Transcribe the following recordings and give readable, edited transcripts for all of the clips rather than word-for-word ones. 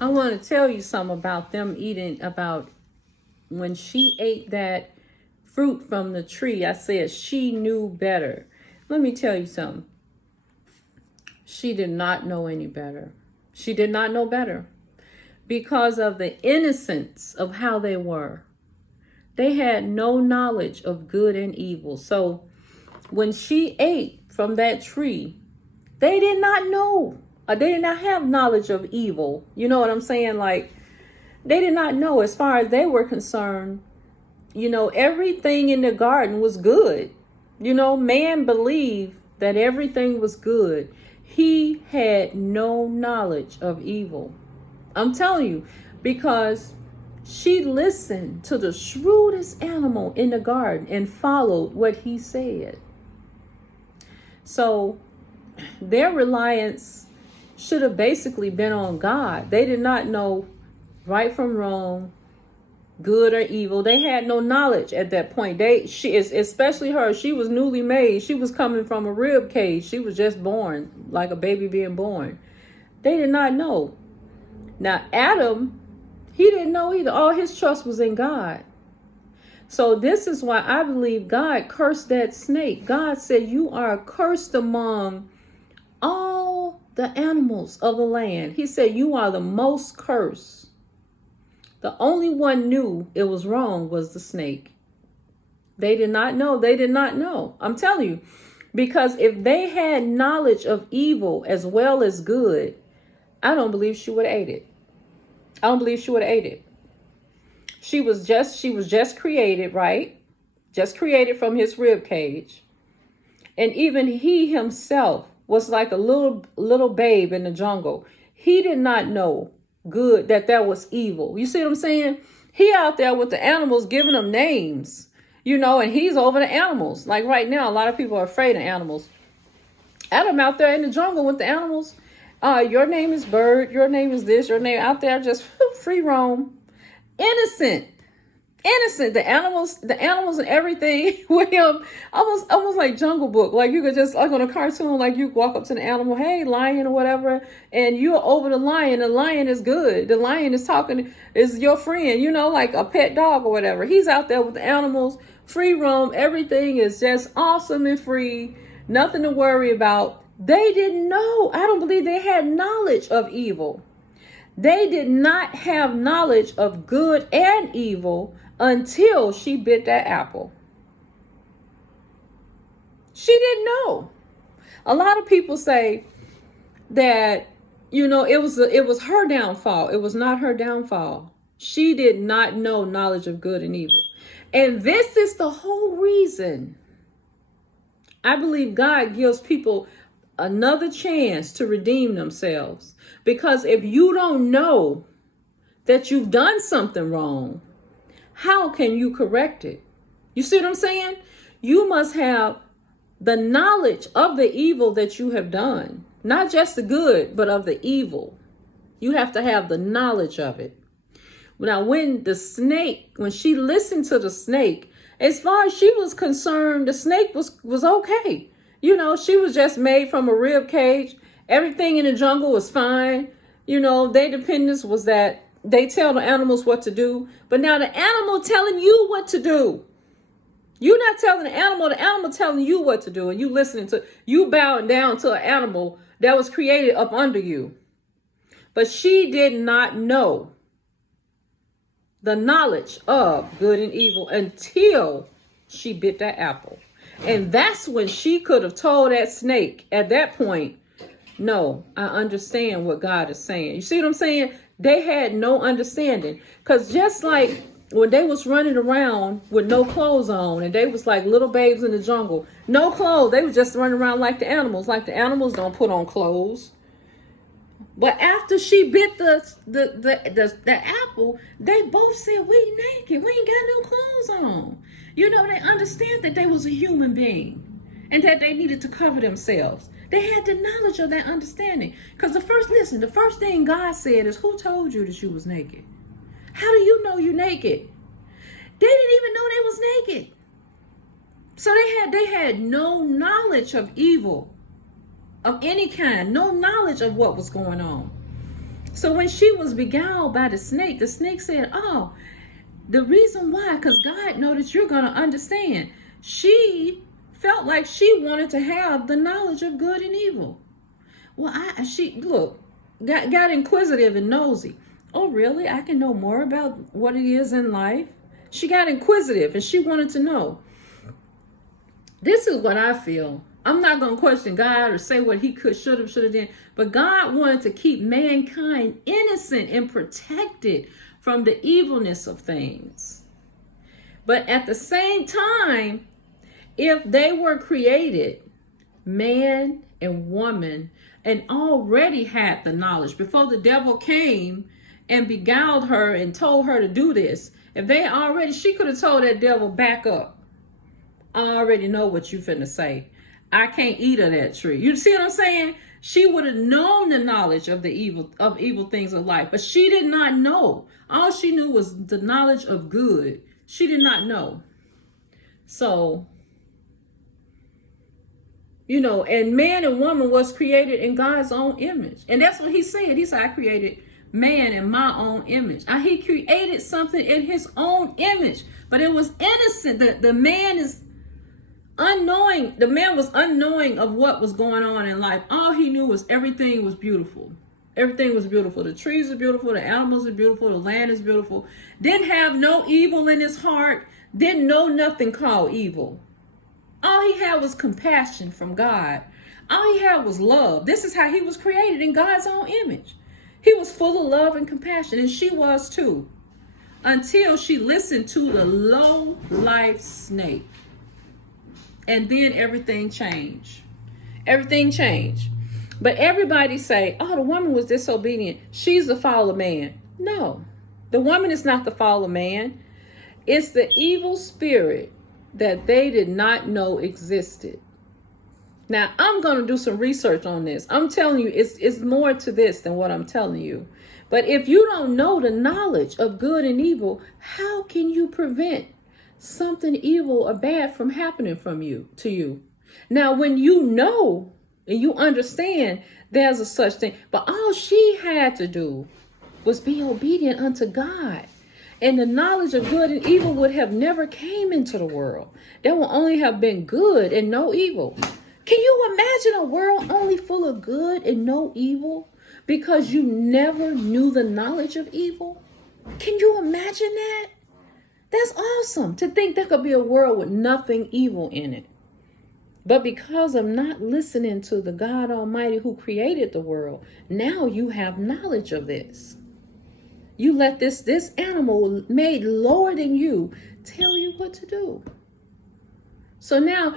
I want to tell you something about them eating, about when she ate that fruit from the tree. I said she knew better. Let me tell you something. She did not know any better. She did not know better because of the innocence of how they were. They had no knowledge of good and evil. So when she ate from that tree, they did not know. They did not have knowledge of evil. You know what I'm saying? Like, they did not know, as far as they were concerned, everything in the garden was good. Man believed that everything was good. He had no knowledge of evil. I'm telling you, because she listened to the shrewdest animal in the garden and followed what he said. So their reliance should have basically been on God. They did not know right from wrong, good or evil. They had no knowledge at that point. Especially her, she was newly made. She was coming from a rib cage. She was just born, like a baby being born. They did not know. Now, Adam, he didn't know either. All his trust was in God. So this is why I believe God cursed that snake. God said, you are cursed among all the animals of the land. He said, you are the most cursed. The only one knew it was wrong was the snake. They did not know. They did not know. I'm telling you, because if they had knowledge of evil as well as good, I don't believe she would have ate it. I don't believe she would have ate it. She was just created, right? Just created from his rib cage. And even he himself was like a little babe in the jungle. He did not know good, that was evil. You see what I'm saying? He out there with the animals, giving them names, and he's over the animals. Like right now, a lot of people are afraid of animals. Adam out there in the jungle with the animals. Your name is Bird. Your name is this. Your name out there just free roam. Innocent. The animals and everything with him, almost like Jungle Book. Like you could just, like on a cartoon, like you walk up to the animal, hey, lion or whatever, and you're over the lion. The lion is good. The lion is talking, is your friend, like a pet dog or whatever. He's out there with the animals, free roam. Everything is just awesome and free. Nothing to worry about. They didn't know. I don't believe they had knowledge of evil. They did not have knowledge of good and evil until she bit that apple. She didn't know. A lot of people say that, it was her downfall. It was not her downfall. She did not know knowledge of good and evil. And this is the whole reason I believe God gives people another chance to redeem themselves. Because if you don't know that you've done something wrong, how can you correct it? You see what I'm saying? You must have the knowledge of the evil that you have done. Not just the good, but of the evil. You have to have the knowledge of it. Now, when she listened to the snake, as far as she was concerned, the snake was okay. She was just made from a rib cage. Everything in the jungle was fine. Their dependence was that they tell the animals what to do. But now the animal telling you what to do. You're not telling the animal telling you what to do. And you bowing down to an animal that was created up under you. But she did not know the knowledge of good and evil until she bit that apple. And that's when she could have told that snake at that point, no, I understand what God is saying. You see what I'm saying? They had no understanding. Because just like when they was running around with no clothes on, and they was like little babes in the jungle, no clothes, they was just running around like the animals. Like the animals don't put on clothes. But after she bit the apple, they both said, we naked. We ain't got no clothes on. They understand that they was a human being and that they needed to cover themselves. They had the knowledge of that understanding. Because the first thing God said is, who told you that you was naked? How do you know you naked? They didn't even know they was naked. So they had no knowledge of evil of any kind, no knowledge of what was going on. So when she was beguiled by the snake said, oh, the reason why, because God noticed you're going to understand. She felt like she wanted to have the knowledge of good and evil. Well, she got inquisitive and nosy. Oh, really? I can know more about what it is in life. She got inquisitive and she wanted to know. This is what I feel. I'm not going to question God or say what he should have done. But God wanted to keep mankind innocent and protected from the evilness of things. But at the same time, if they were created, man and woman, and already had the knowledge before the devil came and beguiled her and told her to do this, if they already, she could have told that devil, back up. I already know what you finna say. I can't eat of that tree. You see what I'm saying? She would have known the knowledge of the evil things of life, but she did not know. All she knew was the knowledge of good. She did not know. So, and man and woman was created in God's own image. And that's what he said. He said, I created man in my own image. He created something in his own image, but it was innocent. The man is unknowing. The man was unknowing of what was going on in life. All he knew was everything was beautiful. Everything was beautiful. The trees are beautiful. The animals are beautiful. The land is beautiful. Didn't have no evil in his heart. Didn't know nothing called evil. All he had was compassion from God. All he had was love. This is how he was created, in God's own image. He was full of love and compassion, and she was too. Until she listened to the low-life snake. And then everything changed. Everything changed. But everybody say, oh, the woman was disobedient. She's the fall of man. No, the woman is not the fall of man. It's the evil spirit that they did not know existed. Now, I'm going to do some research on this. I'm telling you, it's more to this than what I'm telling you. But if you don't know the knowledge of good and evil, how can you prevent something evil or bad from happening to you? Now, when you know and you understand there's a such thing, but all she had to do was be obedient unto God. And the knowledge of good and evil would have never came into the world. There will only have been good and no evil. Can you imagine a world only full of good and no evil because you never knew the knowledge of evil? Can you imagine that? That's awesome to think there could be a world with nothing evil in it. But because of not listening to the God Almighty who created the world, now you have knowledge of this. You let this animal made lower than you tell you what to do. So now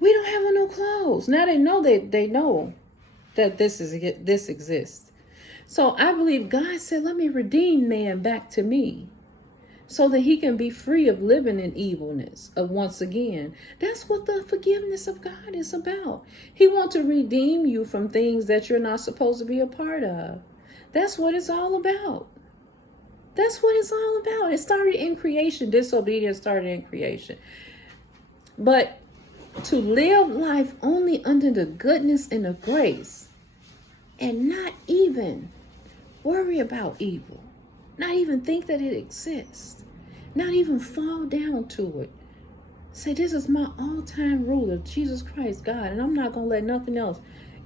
we don't have no clothes. Now they know that this exists. So I believe God said, let me redeem man back to me so that he can be free of living in evilness of once again. That's what the forgiveness of God is about. He wants to redeem you from things that you're not supposed to be a part of. That's what it's all about. That's what it's all about. It started in creation. Disobedience started in creation. But to live life only under the goodness and the grace and not even worry about evil, not even think that it exists, not even fall down to it. Say, this is my all-time rule of Jesus Christ, God, and I'm not going to let nothing else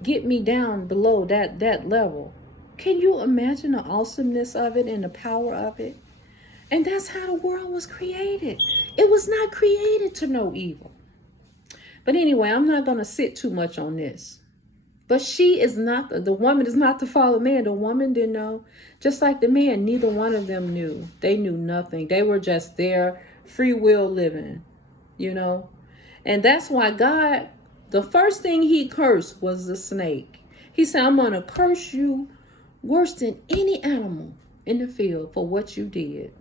get me down below that level. Can you imagine the awesomeness of it and the power of it? And that's how the world was created. It was not created to know evil. But anyway, I'm not going to sit too much on this. But she is not, the woman is not the fall of man. The woman didn't know. Just like the man, neither one of them knew. They knew nothing. They were just there, free will living, And that's why God, the first thing he cursed was the snake. He said, I'm going to curse you worse than any animal in the field for what you did.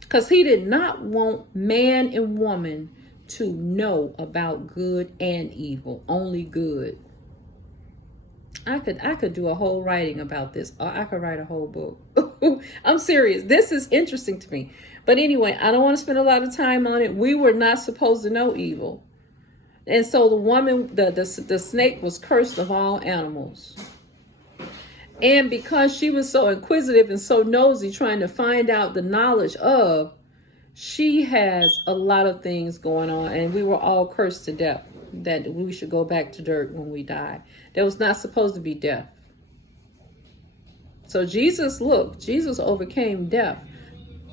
Because he did not want man and woman to know about good and evil, only good. I could do a whole writing about this. I could write a whole book. I'm serious. This is interesting to me. But anyway, I don't want to spend a lot of time on it. We were not supposed to know evil. And so the woman, the snake was cursed of all animals. And because she was so inquisitive and so nosy, trying to find out the knowledge of, she has a lot of things going on. And we were all cursed to death that we should go back to dirt when we die. There was not supposed to be death. So Jesus overcame death.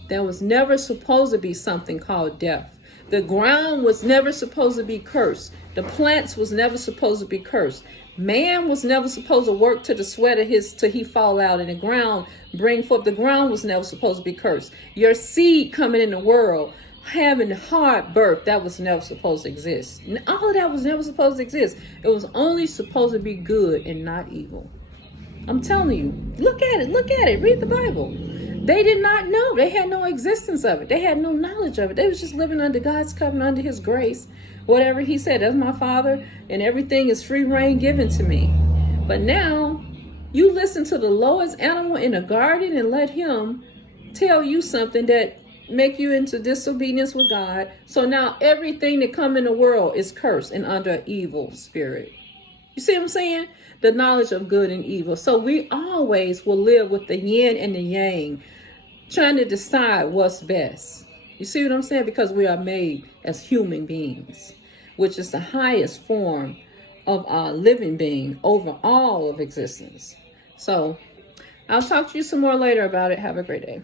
There was never supposed to be something called death. The ground was never supposed to be cursed. The plants was never supposed to be cursed. Man was never supposed to work to the sweat of his till he fall out in the ground, bring forth. The ground was never supposed to be cursed. Your seed coming in the world, having hard birth, that was never supposed to exist. All of that was never supposed to exist. It was only supposed to be good and not evil. I'm telling you, look at it, read the Bible. They did not know. They had no existence of it. They had no knowledge of it. They was just living under God's covenant, under his grace. Whatever he said, that's my Father, and everything is free reign given to me. But now, you listen to the lowest animal in the garden and let him tell you something that make you into disobedience with God. So now everything that come in the world is cursed and under an evil spirit. You see what I'm saying? The knowledge of good and evil. So we always will live with the yin and the yang, trying to decide what's best. You see what I'm saying? Because we are made as human beings, which is the highest form of our living being over all of existence. So I'll talk to you some more later about it. Have a great day.